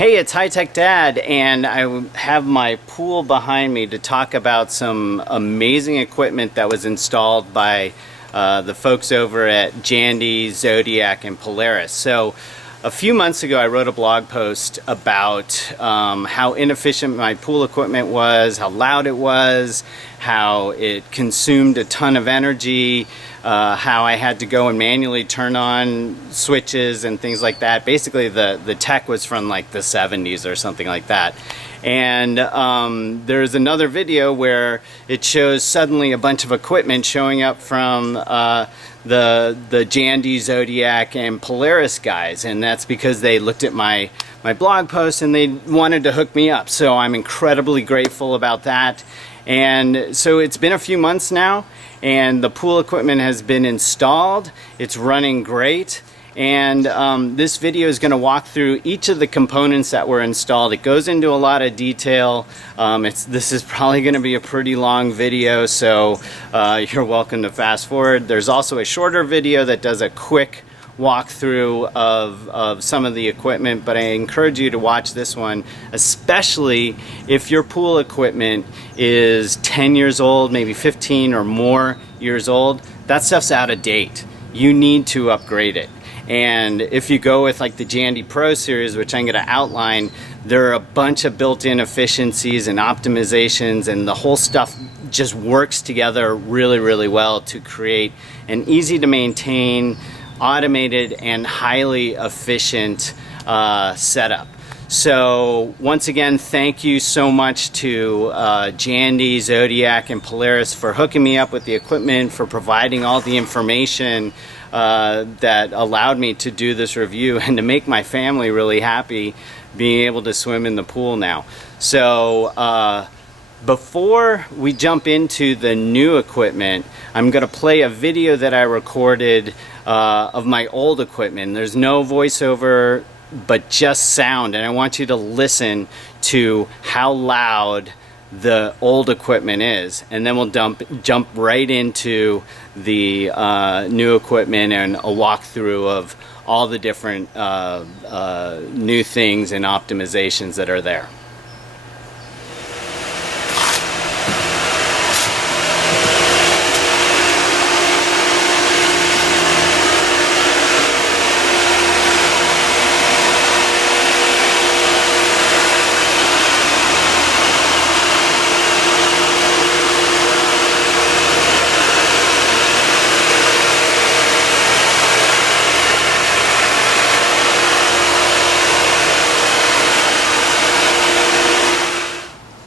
Hey, it's HighTechDad, and I have my pool behind me to talk about some amazing equipment that was installed by the folks over at Jandy, Zodiac, and Polaris. So a few months ago I wrote a blog post about how inefficient my pool equipment was, how loud it was, how it consumed a ton of energy, how I had to go and manually turn on switches and things like that. Basically the tech was from like the 70s or something like that. And there's another video where it shows suddenly a bunch of equipment showing up from the Jandy, Zodiac, and Polaris guys, and that's because they looked at my blog post and they wanted to hook me up. So I'm incredibly grateful about that. And so it's been a few months now, and the pool equipment has been installed. It's running great. And this video is going to walk through each of the components that were installed. It goes into a lot of detail. This is probably going to be a pretty long video, so you're welcome to fast forward. There's also a shorter video that does a quick walkthrough of some of the equipment, but I encourage you to watch this one, especially if your pool equipment is 10 years old, maybe 15 or more years old. That stuff's out of date. You need to upgrade it. And if you go with like the Jandy Pro series, which I'm going to outline, there are a bunch of built-in efficiencies and optimizations, and the whole stuff just works together really, really well to create an easy to maintain, automated, and highly efficient setup. So once again, thank you so much to Jandy, Zodiac, and Polaris for hooking me up with the equipment, for providing all the information that allowed me to do this review and to make my family really happy being able to swim in the pool now. So before we jump into the new equipment, I'm going to play a video that I recorded of my old equipment. There's no voiceover but just sound, and I want you to listen to how loud the old equipment is, and then we'll jump right into the new equipment and a walkthrough of all the different new things and optimizations that are there.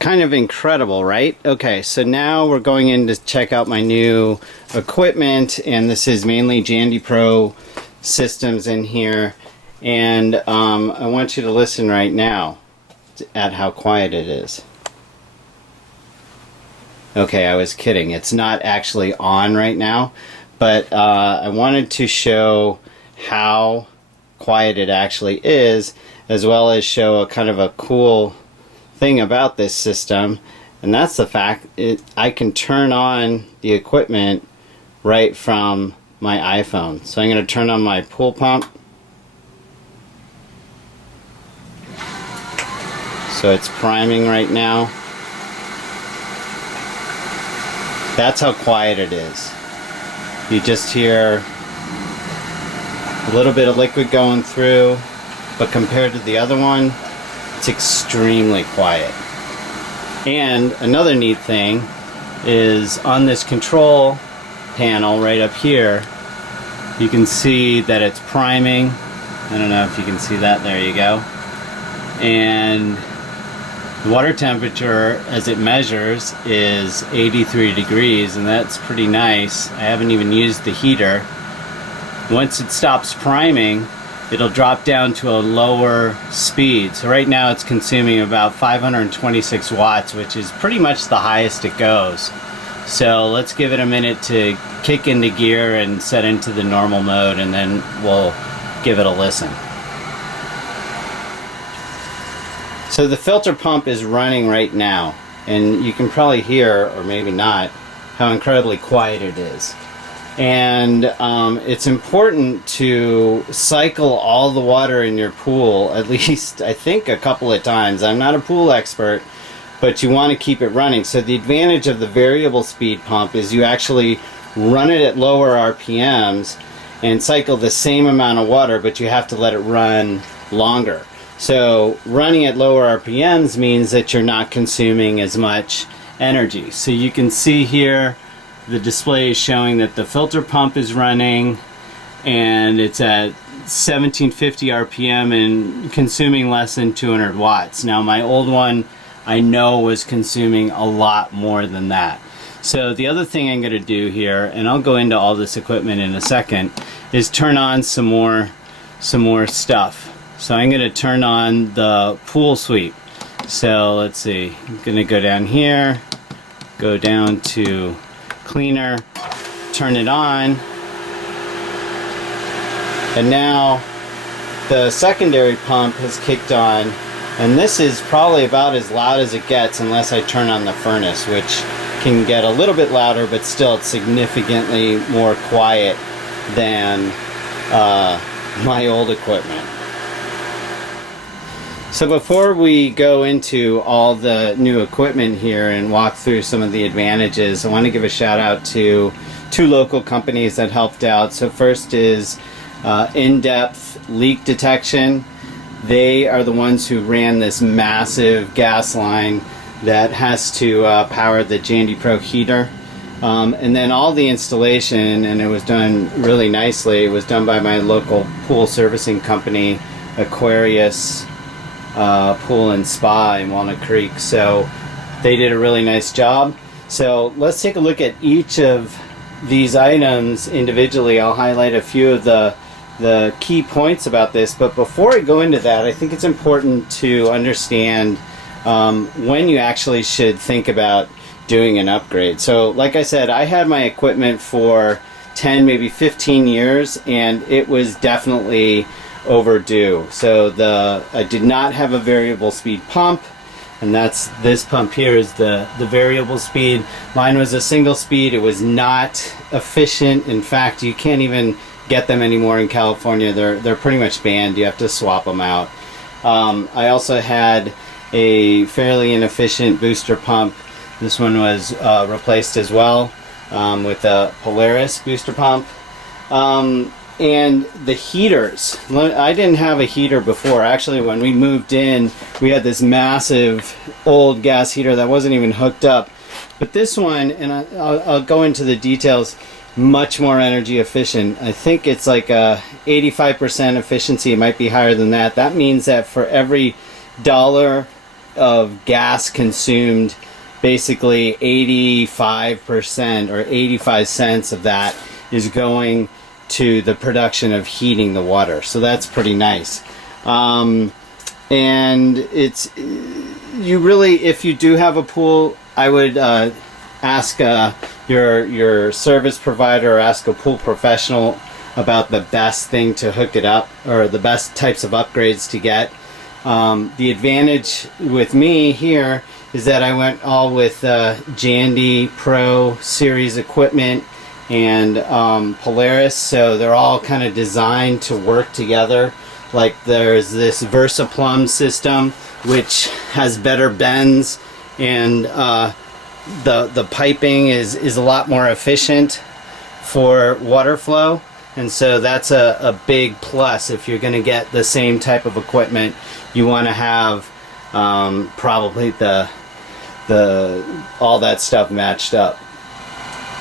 Kind of incredible, right? Okay, so now we're going in to check out my new equipment, and this is mainly Jandy Pro systems in here, and I want you to listen right now at how quiet it is. Okay, I was kidding. It's not actually on right now, but I wanted to show how quiet it actually is, as well as show a kind of a cool thing about this system, and that's the fact I can turn on the equipment right from my iPhone. So I'm going to turn on my pool pump. So it's priming right now. That's how quiet it is. You just hear a little bit of liquid going through, but compared to the other one, it's extremely quiet. And another neat thing is on this control panel right up here, you can see that it's priming. I don't know if you can see that. There you go. And the water temperature as it measures is 83 degrees, and that's pretty nice. I haven't even used the heater. Once it stops priming, it'll drop down to a lower speed. So right now it's consuming about 526 watts, which is pretty much the highest it goes. So let's give it a minute to kick into gear and set into the normal mode, and then we'll give it a listen. So the filter pump is running right now, and you can probably hear, or maybe not, how incredibly quiet it is. And it's important to cycle all the water in your pool at least, I think, a couple of times. I'm not a pool expert, but you want to keep it running. So the advantage of the variable speed pump is you actually run it at lower RPMs and cycle the same amount of water, but you have to let it run longer. So running at lower RPMs means that you're not consuming as much energy. So you can see here the display is showing that the filter pump is running and it's at 1750 RPM and consuming less than 200 watts. Now my old one I know was consuming a lot more than that. So the other thing I'm going to do here, and I'll go into all this equipment in a second, is turn on some more stuff. So I'm going to turn on the pool sweep. So let's see, I'm going to go down here, go down to cleaner, turn it on, and now the secondary pump has kicked on, and this is probably about as loud as it gets unless I turn on the furnace, which can get a little bit louder, but still it's significantly more quiet than my old equipment. So before we go into all the new equipment here and walk through some of the advantages, I want to give a shout out to two local companies that helped out. So first is In-Depth Leak Detection. They are the ones who ran this massive gas line that has to power the Jandy Pro heater. And then all the installation, and it was done really nicely, it was done by my local pool servicing company, Aquarius Pool and Spa in Walnut Creek. So they did a really nice job. So let's take a look at each of these items individually. I'll highlight a few of the key points about this, but before I go into that, I think it's important to understand when you actually should think about doing an upgrade. So like I said, I had my equipment for 10, maybe 15 years, and it was definitely overdue. So I did not have a variable speed pump, and that's this pump here is the variable speed. Mine was a single speed. It was not efficient. In fact, you can't even get them anymore in California. They're pretty much banned. You have to swap them out. I also had a fairly inefficient booster pump. This one was replaced as well with a Polaris booster pump. And the heaters, I didn't have a heater before. Actually, when we moved in, we had this massive old gas heater that wasn't even hooked up. But this one, and I'll go into the details, much more energy efficient. I think it's like a 85% efficiency. It might be higher than that. That means that for every dollar of gas consumed, basically 85% or 85 cents of that is going to the production of heating the water. So that's pretty nice. And it's, you really, if you do have a pool, I would ask your service provider or ask a pool professional about the best thing to hook it up, or the best types of upgrades to get. The advantage with me here is that I went all with Jandy Pro series equipment and Polaris, so they're all kind of designed to work together. Like there's this VersaPlumb system which has better bends, and the piping is a lot more efficient for water flow, and so that's a big plus. If you're going to get the same type of equipment, you want to have probably all that stuff matched up.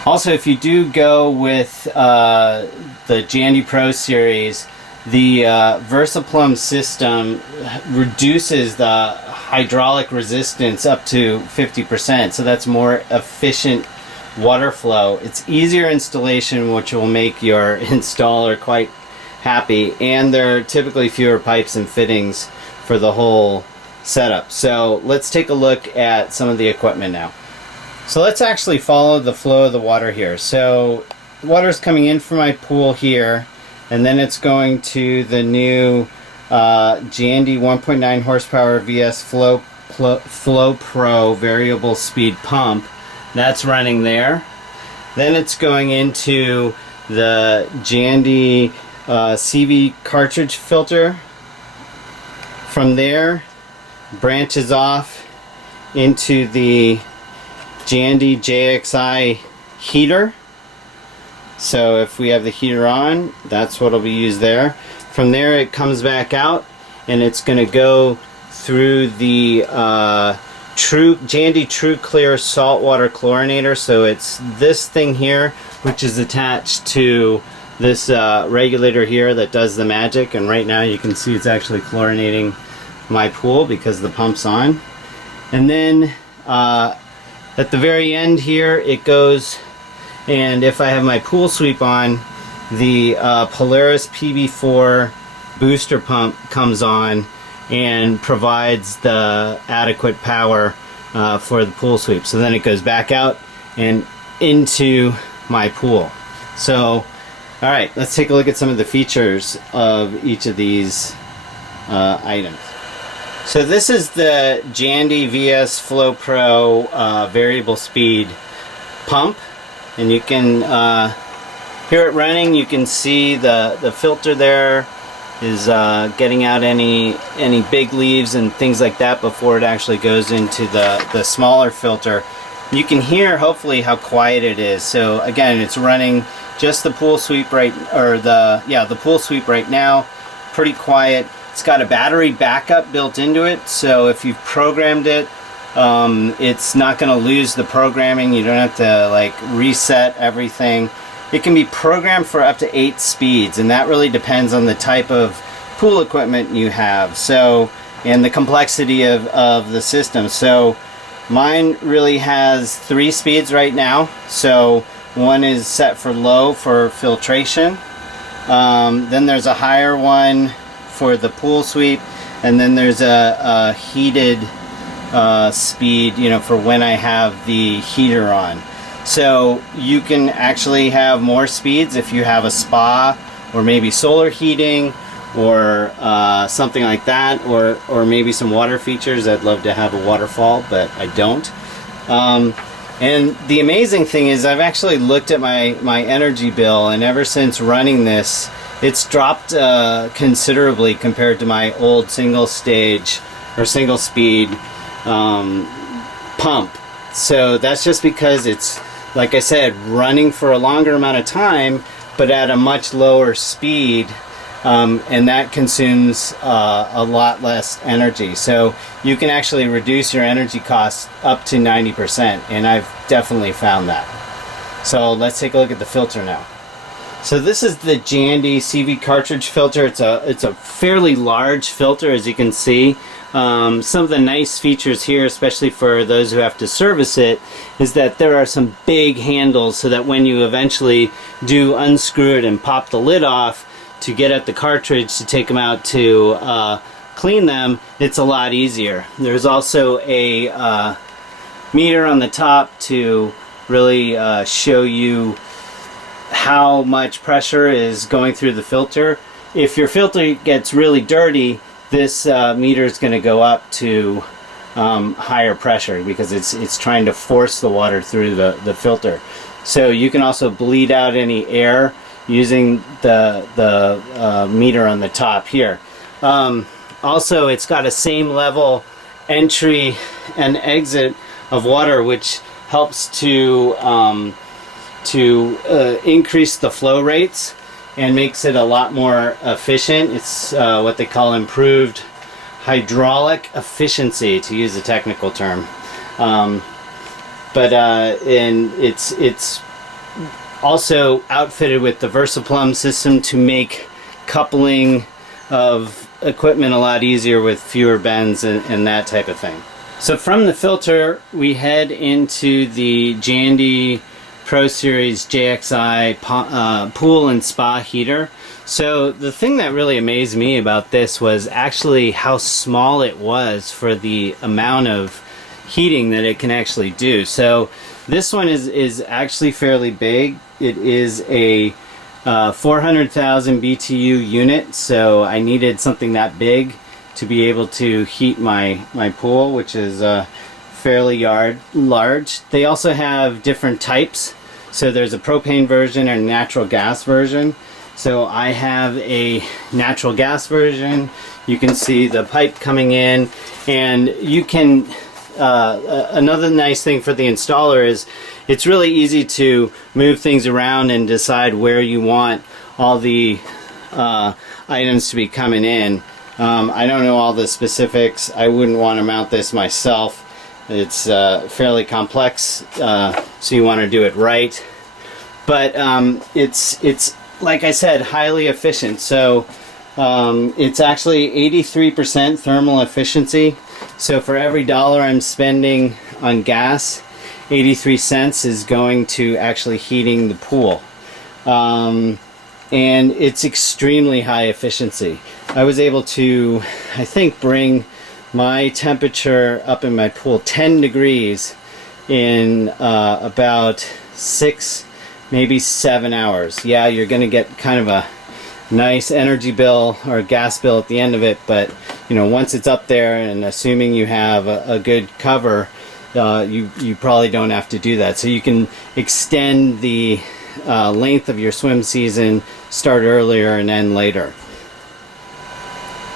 Also, if you do go with the Jandy Pro series, the VersaPlumb system reduces the hydraulic resistance up to 50%, so that's more efficient water flow. It's easier installation, which will make your installer quite happy, and there are typically fewer pipes and fittings for the whole setup. So let's take a look at some of the equipment now. So let's actually follow the flow of the water here. So water is coming in from my pool here, and then it's going to the new Jandy 1.9 horsepower VS Flow Pro variable speed pump. That's running there. Then it's going into the Jandy CV cartridge filter. From there, branches off into the Jandy JXI heater. So if we have the heater on, that's what will be used there. From there it comes back out and it's going to go through the Jandy True Clear saltwater chlorinator. So it's this thing here which is attached to this regulator here that does the magic, and right now you can see it's actually chlorinating my pool because the pump's on. And then at the very end here it goes, and if I have my pool sweep on, the Polaris PB4 booster pump comes on and provides the adequate power for the pool sweep. So then it goes back out and into my pool. So alright, let's take a look at some of the features of each of these items. So this is the Jandy VS Flow Pro variable speed pump, and you can hear it running. You can see the filter there is getting out any big leaves and things like that before it actually goes into the smaller filter. You can hear hopefully how quiet it is. So again, it's running just the pool sweep the pool sweep right now, pretty quiet. It's got a battery backup built into it, so if you've programmed it, it's not going to lose the programming. You don't have to like reset everything. It can be programmed for up to 8 speeds, and that really depends on the type of pool equipment you have, so, and the complexity of the system. So mine really has 3 speeds right now. So one is set for low for filtration, then there's a higher one for the pool sweep, and then there's a heated speed, you know, for when I have the heater on. So you can actually have more speeds if you have a spa or maybe solar heating or something like that, or maybe some water features. I'd love to have a waterfall, but I don't. And the amazing thing is I've actually looked at my energy bill, and ever since running this, it's dropped considerably compared to my old single stage or single speed pump. So that's just because it's, like I said, running for a longer amount of time but at a much lower speed, and that consumes a lot less energy. So you can actually reduce your energy costs up to 90%, and I've definitely found that. So let's take a look at the filter now. So this is the Jandy CV cartridge filter. It's a fairly large filter, as you can see. Some of the nice features here, especially for those who have to service it, is that there are some big handles so that when you eventually do unscrew it and pop the lid off to get at the cartridge to take them out to clean them, it's a lot easier. There's also a meter on the top to really show you how much pressure is going through the filter. If your filter gets really dirty, this meter is going to go up to higher pressure because it's trying to force the water through the filter. So you can also bleed out any air using the meter on the top here. Also, it's got a same level entry and exit of water, which helps to increase the flow rates and makes it a lot more efficient. It's what they call improved hydraulic efficiency, to use a technical term. And it's also outfitted with the VersaPlumb system to make coupling of equipment a lot easier with fewer bends and that type of thing. So from the filter we head into the Jandy Pro Series JXI pool and spa heater. So the thing that really amazed me about this was actually how small it was for the amount of heating that it can actually do. So this one is actually fairly big. It is a 400,000 BTU unit, so I needed something that big to be able to heat my pool, which is fairly large. They also have different types. So there's a propane version and a natural gas version. So I have a natural gas version. You can see the pipe coming in, and you can, another nice thing for the installer is it's really easy to move things around and decide where you want all the items to be coming in. I don't know all the specifics. I wouldn't want to mount this myself. It's fairly complex, so you want to do it right. But it's like I said, highly efficient. So it's actually 83% thermal efficiency. So for every dollar I'm spending on gas, 83 cents is going to actually heating the pool. And it's extremely high efficiency. I was able to, I think, bring my temperature up in my pool 10 degrees in about 6, maybe 7 hours. Yeah, you're going to get kind of a nice energy bill or gas bill at the end of it, but you know, once it's up there, and assuming you have a good cover, you probably don't have to do that. So you can extend the length of your swim season, start earlier and end later.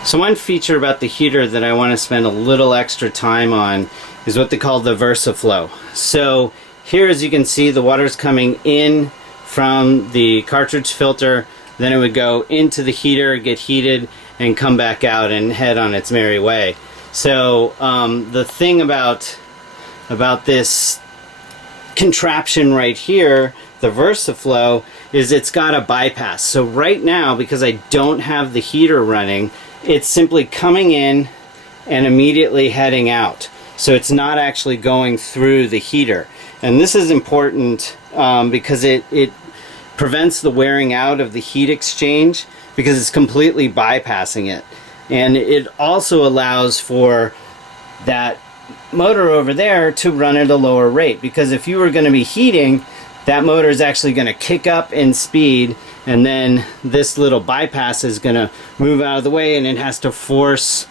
So one feature about the heater that I want to spend a little extra time on is what they call the VersaFlow. So here, as you can see, the water's coming in from the cartridge filter, then it would go into the heater, get heated, and come back out and head on its merry way. So the thing about this contraption right here, the VersaFlow, is it's got a bypass. So right now, because I don't have the heater running, it's simply coming in and immediately heading out. So it's not actually going through the heater. And this is important because it prevents the wearing out of the heat exchange, because it's completely bypassing it. And it also allows for that motor over there to run at a lower rate, because if you were going to be heating, that motor is actually going to kick up in speed, and then this little bypass is going to move out of the way, and it has to force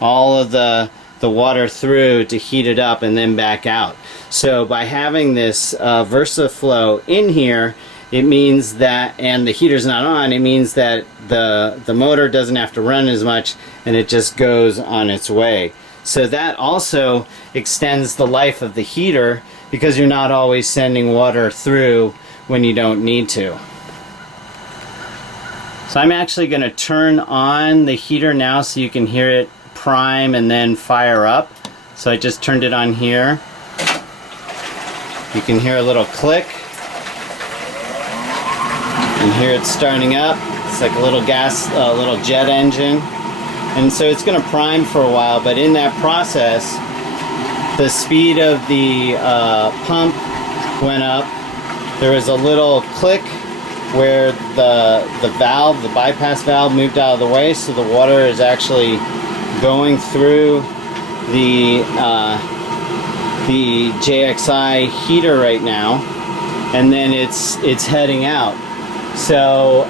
all of the water through to heat it up and then back out. So by having this VersaFlow in here, it means that, and the heater's not on, it means that the motor doesn't have to run as much, and it just goes on its way. So that also extends the life of the heater, because you're not always sending water through when you don't need to. So I'm actually going to turn on the heater now so you can hear it prime and then fire up. So I just turned it on here. You can hear a little click. And here it's starting up. It's like a little little jet engine. And so it's going to prime for a while, but in that process, the speed of the pump went up. There was a little click where the valve, the bypass valve, moved out of the way, so the water is actually going through the JXI heater right now, and then it's heading out. So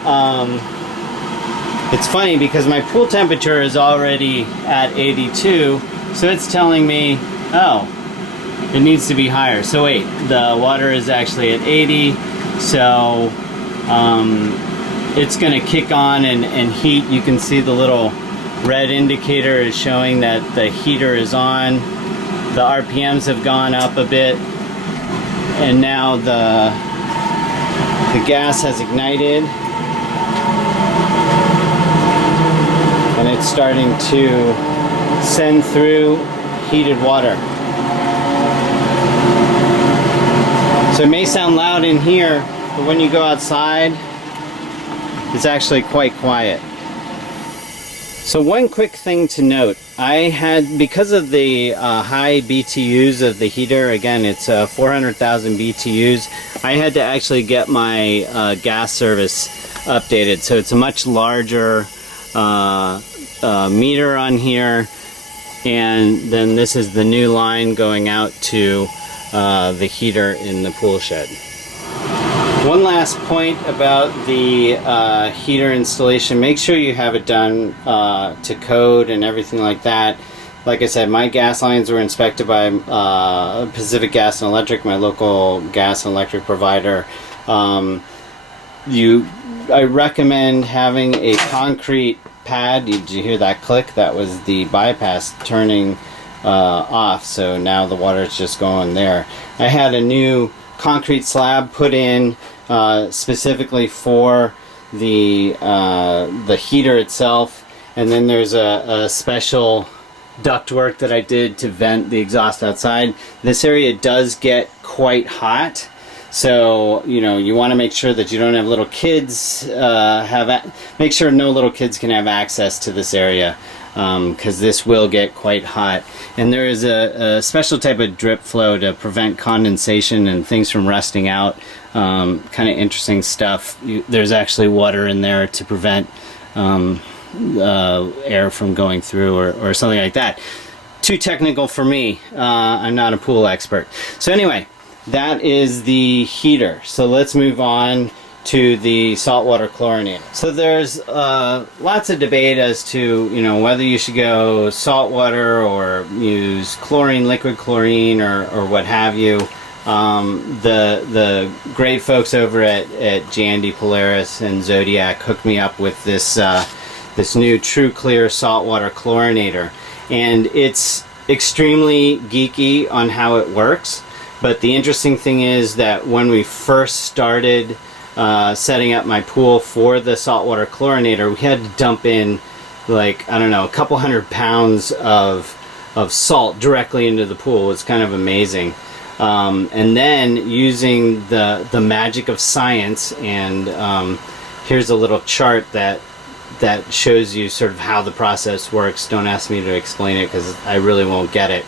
it's funny because my pool temperature is already at 82, so it's telling me, oh, it needs to be higher. So wait, the water is actually at 80, so it's going to kick on and heat. You can see the little red indicator is showing that the heater is on. The RPMs have gone up a bit, and now the gas has ignited, and it's starting to send through heated water. So it may sound loud in here, but when you go outside, it's actually quite quiet. So one quick thing to note, I had, because of the high BTUs of the heater, again it's 400,000 BTUs, I had to actually get my gas service updated. So it's a much larger meter on here, and then this is the new line going out to the heater in the pool shed. One last point about the heater installation: make sure you have it done to code and everything like that. like I said, my gas lines were inspected by Pacific Gas and Electric, my local gas and electric provider. I recommend having a concrete pad. Did you hear that click? That was the bypass turning off, so now the water is just going there. I had a new concrete slab put in specifically for the heater itself, and then there's a special ductwork that I did to vent the exhaust outside. This area does get quite hot, so you want to make sure that you don't have little kids make sure no little kids can have access to this area, because this will get quite hot. And there is a special type of drip flow to prevent condensation and things from rusting out. Kind of interesting stuff. There's actually water in there to prevent air from going through or something like that. Too technical for me. I'm not a pool expert. So anyway, that is the heater. So let's move on to the saltwater chlorinator. So there's lots of debate as to whether you should go saltwater or use chlorine, liquid chlorine, or what have you. The great folks over at Jandy, Polaris, and Zodiac hooked me up with this this new True Clear saltwater chlorinator, and it's extremely geeky on how it works. But the interesting thing is that when we first started setting up my pool for the saltwater chlorinator, we had to dump in, like, I don't know, a couple 100 pounds of salt directly into the pool. It's kind of amazing. And then using the magic of science, and here's a little chart that shows you sort of how the process works. Don't ask me to explain it because I really won't get it.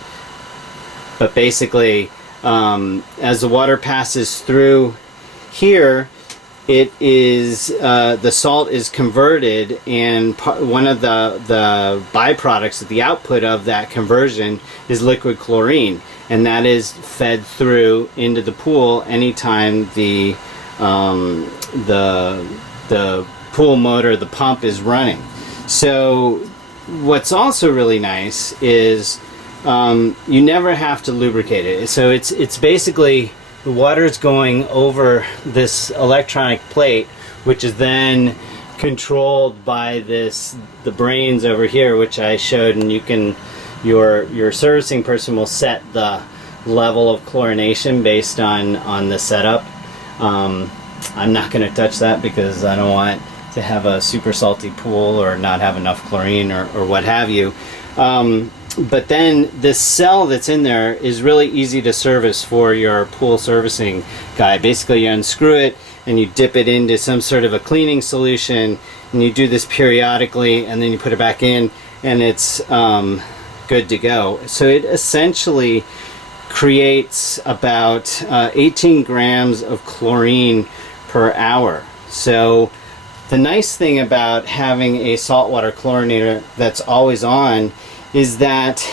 But basically, as the water passes through here, it is the salt is converted, and one of the byproducts, the output of that conversion, is liquid chlorine, and that is fed through into the pool anytime the pool motor, the pump, is running. So what's also really nice is you never have to lubricate it. So it's basically the water is going over this electronic plate, which is then controlled by the brains over here, which I showed, and you can, your servicing person will set the level of chlorination based on the setup. I'm not going to touch that because I don't want to have a super salty pool or not have enough chlorine or what have you. But then this cell that's in there is really easy to service for your pool servicing guy. Basically, you unscrew it and you dip it into some sort of a cleaning solution, and you do this periodically, and then you put it back in, and it's good to go. So it essentially creates about 18 grams of chlorine per hour. So the nice thing about having a saltwater chlorinator that's always on is that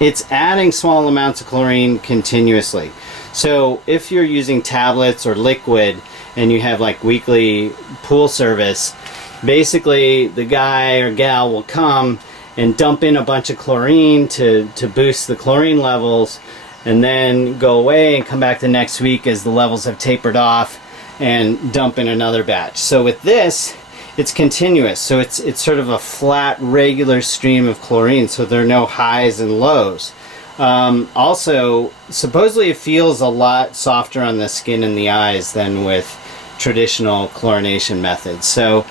it's adding small amounts of chlorine continuously. So if you're using tablets or liquid and you have like weekly pool service, basically the guy or gal will come and dump in a bunch of chlorine to boost the chlorine levels, and then go away and come back the next week as the levels have tapered off and dump in another batch. So with this, it's continuous, so it's sort of a flat, regular stream of chlorine, so there are no highs and lows. Also, supposedly it feels a lot softer on the skin and the eyes than with traditional chlorination methods. So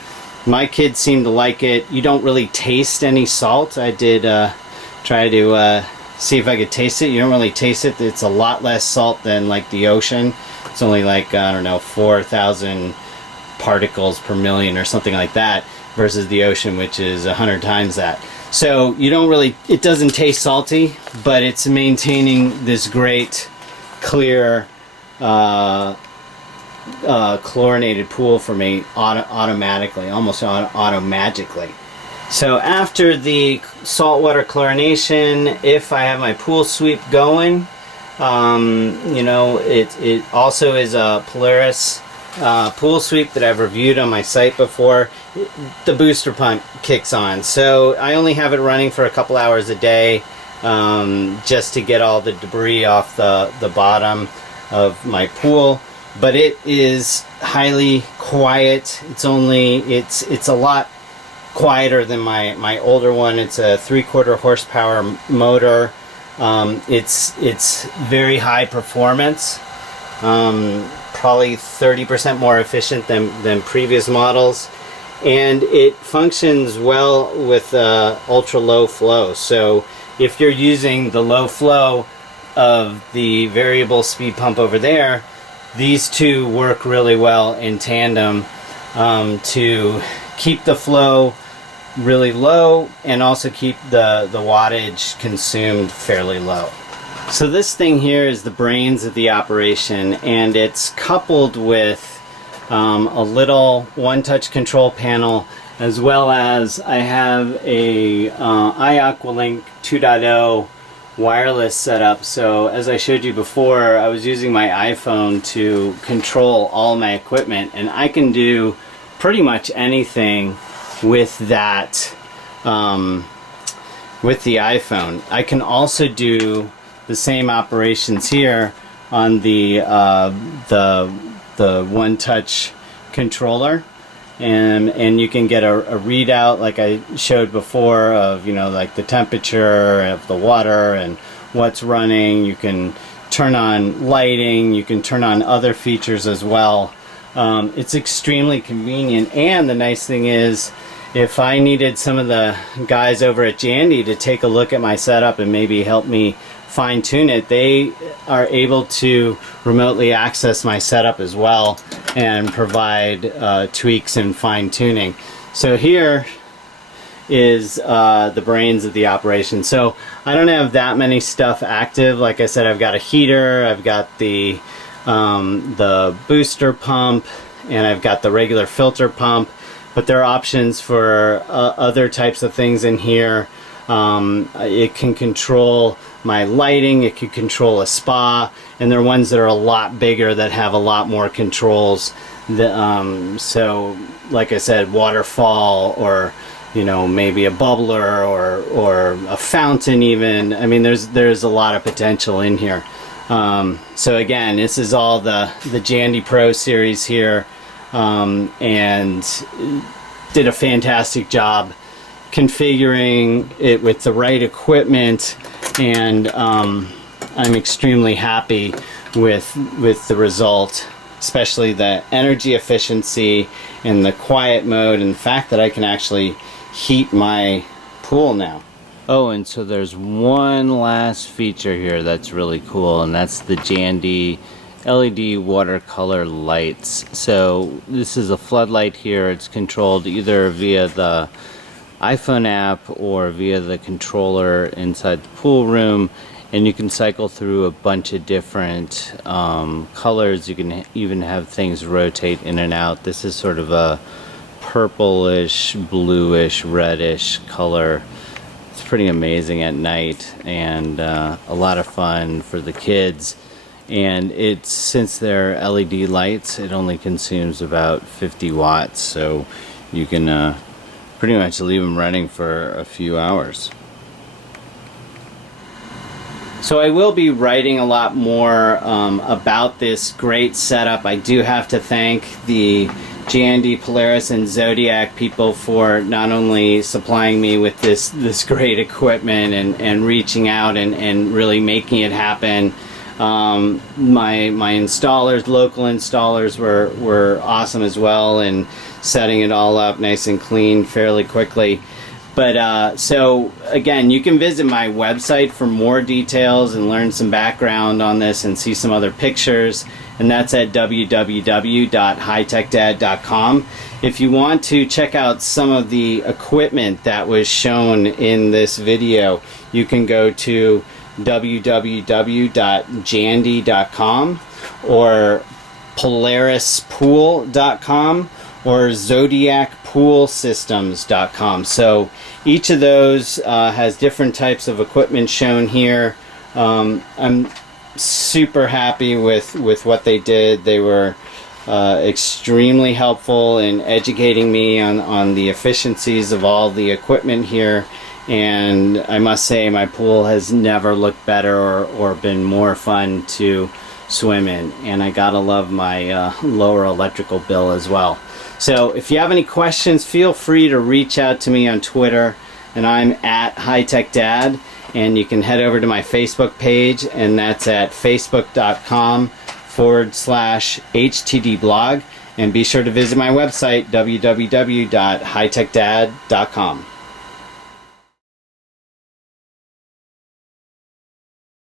my kids seem to like it. You don't really taste any salt. I did try to see if I could taste it. You don't really taste it. It's a lot less salt than like the ocean. It's only like, I don't know, 4,000 particles per million or something like that, versus the ocean, which is 100 times that. So you don't really, it doesn't taste salty, but it's maintaining this great clear chlorinated pool for me automatically, almost automagically. So after the saltwater chlorination, if I have my pool sweep going, it also is a Polaris pool sweep that I've reviewed on my site before. The booster pump kicks on, so I only have it running for a couple hours a day. just to get all the debris off the bottom of my pool. But it is highly quiet. It's a lot quieter than my older one. It's a 3/4 horsepower motor. It's very high performance, probably 30% more efficient than previous models, and it functions well with ultra low flow. So if you're using the low flow of the variable speed pump over there, these two work really well in tandem to keep the flow really low and also keep the wattage consumed fairly low. So this thing here is the brains of the operation, and it's coupled with a little one-touch control panel, as well as I have a iAqualink 2.0 wireless setup. So as I showed you before, I was using my iPhone to control all my equipment, and I can do pretty much anything with that, with the iPhone. I can also do the same operations here on the one-touch controller, and you can get a readout like I showed before of, you know, like the temperature of the water and what's running. You can turn on lighting, you can turn on other features as well. It's extremely convenient, and the nice thing is, if I needed some of the guys over at Jandy to take a look at my setup and maybe help me fine-tune it, they are able to remotely access my setup as well and provide tweaks and fine-tuning. So here is the brains of the operation. So I don't have that many stuff active. Like I said, I've got a heater, I've got the booster pump, and I've got the regular filter pump, but there are options for other types of things in here. It can control my lighting, it can control a spa, and there are ones that are a lot bigger that have a lot more controls. So like I said, waterfall, or you know, maybe a bubbler, or a fountain even. I mean, there's a lot of potential in here. So again, this is all the Jandy Pro series here, and did a fantastic job configuring it with the right equipment, and I'm extremely happy with the result, especially the energy efficiency and the quiet mode, and the fact that I can actually heat my pool now. Oh, and so there's one last feature here that's really cool, and that's the Jandy LED watercolor lights. So this is a floodlight here. It's controlled either via the iPhone app or via the controller inside the pool room, and you can cycle through a bunch of different colors. You can even have things rotate in and out. This is sort of a purplish, bluish, reddish color. It's pretty amazing at night, and a lot of fun for the kids. And it's, since they're LED lights, it only consumes about 50 watts, so you can pretty much leave them running for a few hours. So I will be writing a lot more about this great setup. I do have to thank the Jandy, Polaris, and Zodiac people for not only supplying me with this great equipment and reaching out and really making it happen. My installers, local installers, were awesome as well, and setting it all up nice and clean fairly quickly. But so again, you can visit my website for more details and learn some background on this and see some other pictures, and that's at www.HighTechDad.com. If you want to check out some of the equipment that was shown in this video, you can go to www.jandy.com or polarispool.com or zodiacpoolsystems.com. So each of those has different types of equipment shown here. I'm super happy with what they did. They were extremely helpful in educating me on the efficiencies of all the equipment here, and I must say my pool has never looked better or been more fun to swim in, and I gotta love my lower electrical bill as well. So if you have any questions, feel free to reach out to me on Twitter, and I'm at HighTechDad, and you can head over to my Facebook page, and that's at facebook.com/HTDblog, and be sure to visit my website www.hightechdad.com.